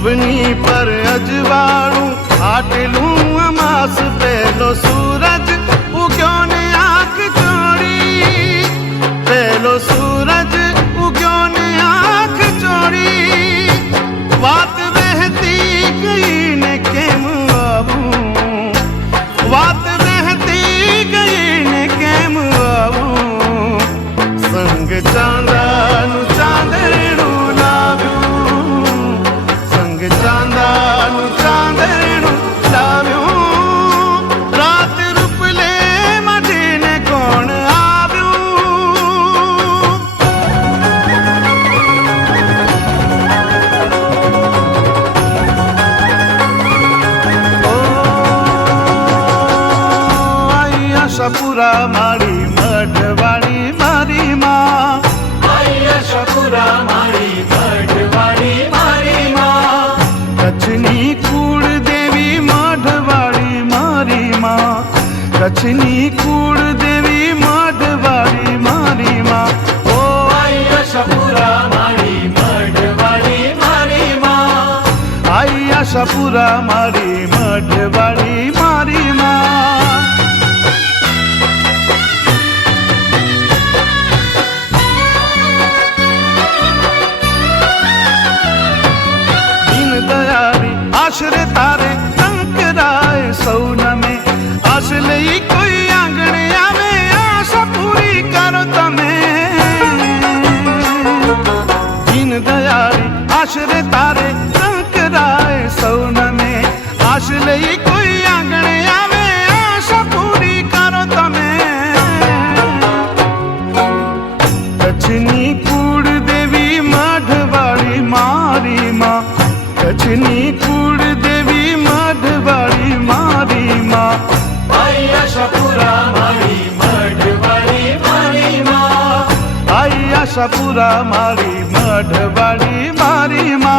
अवनी पर अजवाड़ू आटलू अमास पहलो सूरज उग्यो ने आंख चोड़ी, पहलो सूरज उग्यो ने आंख चोड़ी। बात बहती गई ने केम आऊं, बात बहती गई ने केम आऊं। संग चांदानु चांदणू चांदानु चांदणू लाव्यो, रात रूपले मदीने कोण आव्यो। ओ आई आशापुरा मारी मढवाड़ी मारी माँ, आई आशापुरा मारी मढवाड़ी मारी माँ। कच्छनी कूड़ देवी मढवाड़ी मारी माँ, कच्छनी कूड़ देवी मढवाड़ी मारी माँ। ओ आई आशापुरा मारी मढवाड़ी मारी माँ, आई आशापुरा मारी मढवाड़ी मारी माँ। आश्रे तारे कंकराए सौन में, आश लई कोई आंगणे आवे, आशा पूरी करो तमे। दीन दयारी आश्रे तारे कंकराए सौन में, आश लई कोई आंगणे आवे, आशा पूरी करो तमे। कच्छनी कूड़ देवी मढवाड़ी मारी माँ, कच्छनी कूड़ देवी मढवाड़ी मारी माँ। आई आशापुरा मारी मढवाड़ी मारी माँ, आई आशापुरा मारी मढवाड़ी मारी माँ।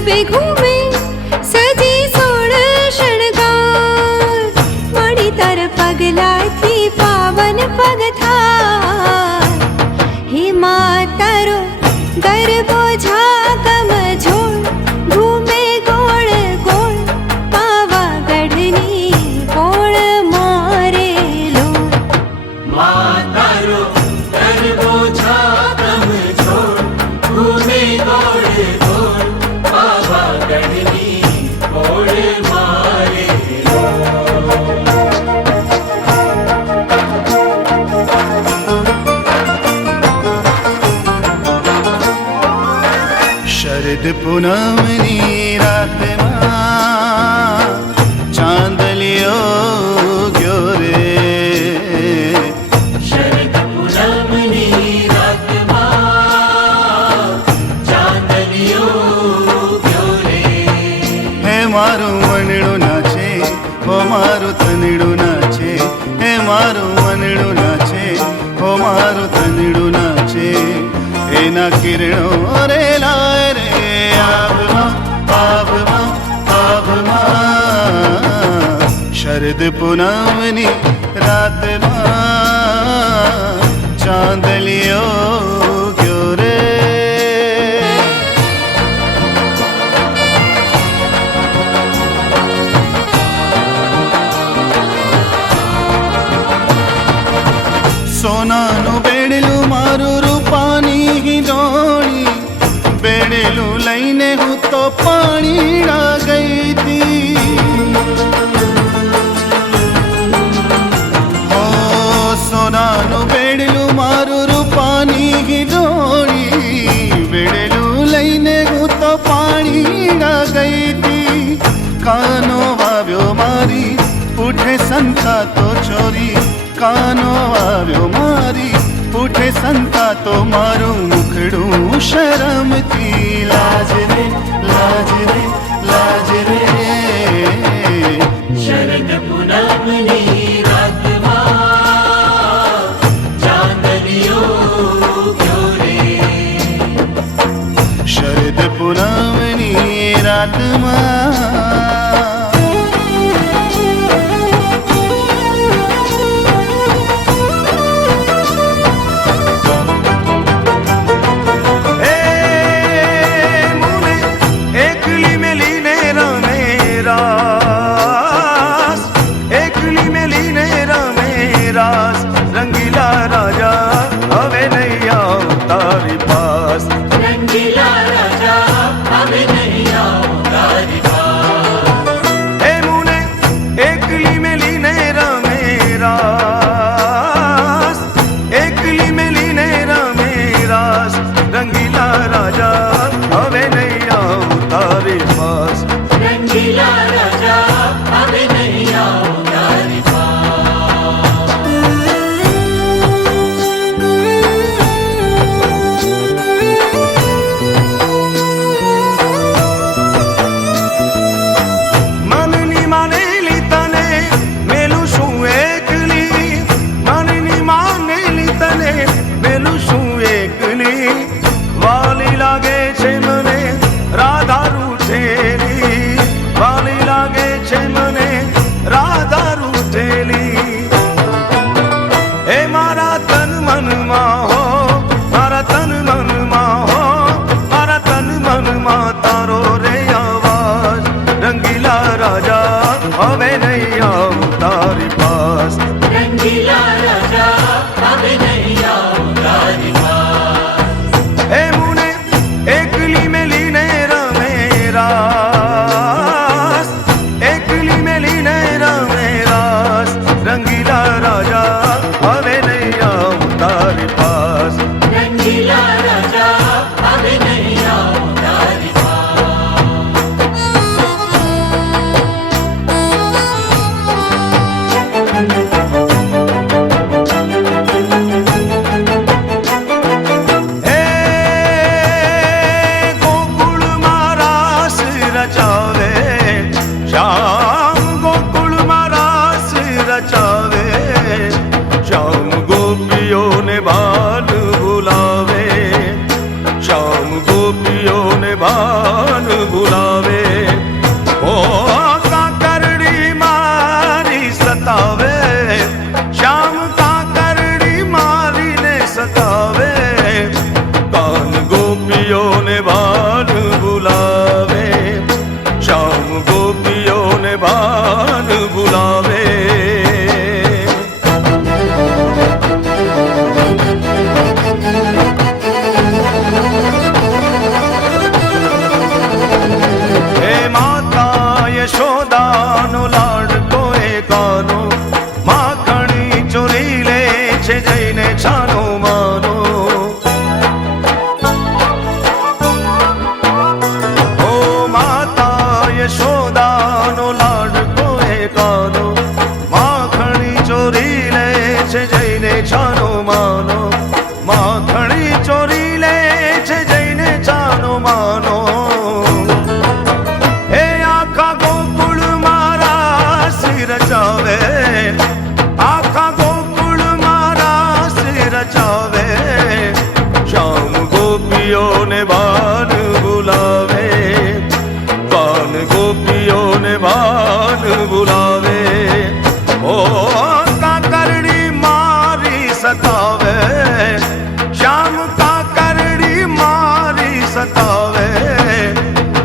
ગરબે ઘૂમે સજી સોળ શણગાર મળી તાર પગલાથી પાવન પગ થાય હે માં તારો ગરબો ઝાકમ ઝોળ ઘૂમે ગોળ ગોળ પાવાગઢની પોળ મારે લો માતારો ગરબો ઝાકમ ઝોળ ઘૂમે ગોળ ગોળ પાવાગઢની પોળ મારે લો શરદ પૂનમની રાતમાં ચાંદલિયો ગયો રે શરદ પૂનમની રાતમાં ચાંદલિયો ગયો રે હે મારું વનડું નાચે હો મારું તનડું નાચે હે મારું વનડું નાચે હો મારું તનડું નાચે એના કિરણો રે લાય રે આભમાં આભમાં આભમાં શરદ પૂનમની રાતમાં ચાંદલિયો ગયો રે સોનાનું બેડલું મારું રૂપાની હિંડોળી બેડલું લઈને હું તો પાણીડા ગઈ હતી હો સોનાનું બેડલું મારું રૂપાની હિંડોળી બેડલું લઈને હું તો પાણીડા ગઈ હતી કાનો વાવ્યો મારી ઉઠે સંતા તો ચોરી કાનો આવ્યો મારી ઉઠે સંતા તો મારું મુખડું શરમથી લાજ રે લાજ રે લાજ રે શરદ પૂનમની રાતમાં ચાંદલિયો ગયો રે શરદ પૂનમની રાતમાં રંગીલા રાજા હવે નહીં આવ તારી પાસ રંગીલા રાજા હવે નહીં આવ તારી પાસ હે મુને એકલી મેલીને રમે રાસ એકલી મેલીને રમે રાસ રંગીલા રાજા હવે નહીં આવ તારી પાસ રંગીલા રાજા હવે નહીં આવ તારી પાસ વાલી લાગે છે મને રાધા રૂઠેલી વાલી લાગે છે મને રાધા રૂઠેલી હે મારા તન મનમાં હો મારા તન મનમાં હો મારા તન મનમાં તારો રે આવાજ રંગીલા રાજા હવે નહીં આવ તારી પાસ રંગીલા રાજા હવે નહીં આવ તારી પાસ હે મુને એકલી મેલીને રમે રાસ એકલી મેલીને રમે રાસ રંગીલા રાજા હવે નહીં આવ તારી પાસ રંગીલા રાજા હવે નહીં આવ તારી ભાન ભૂલા છાનો માનો, માખણી ચોરી લે છે જઈને છાનો માનો. એ આખા ગોકુળ મારા સિર રચાવે, આખા ગોકુળ મારા સિર રચાવે. શ્યામ ગોપીઓને બાન બોલાવે, બાન ગોપીઓને બાન બોલાવે. ઓ કાકરડી મારી સતાવે, શ્યામ કાકરડી મારી સતાવે.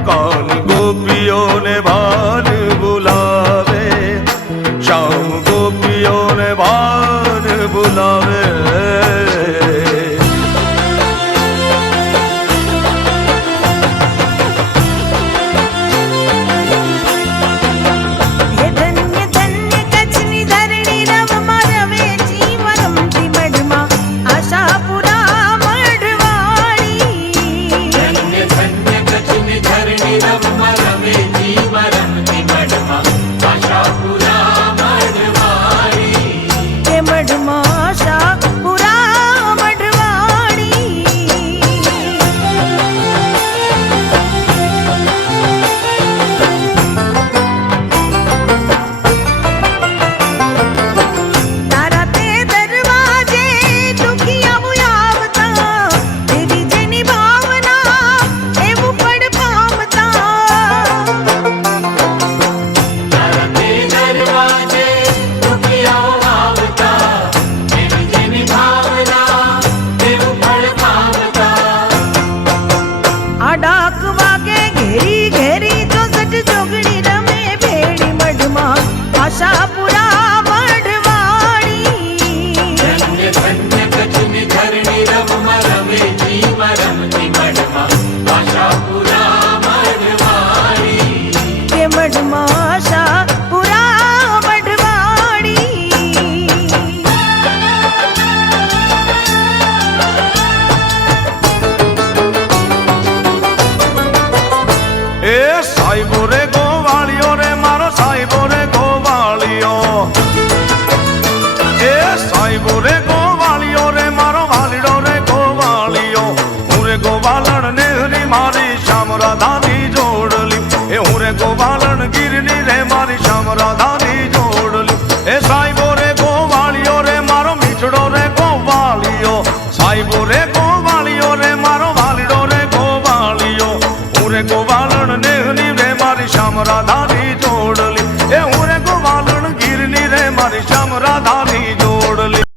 કાન ગોપીઓને બાન બોલાવે, શ્યામ ગોપીઓને બાન બોલાવે. રાધાની જોડલી, એ હું રે ગોવાલણ ગીરની રે મારી શ્યામ રાધાની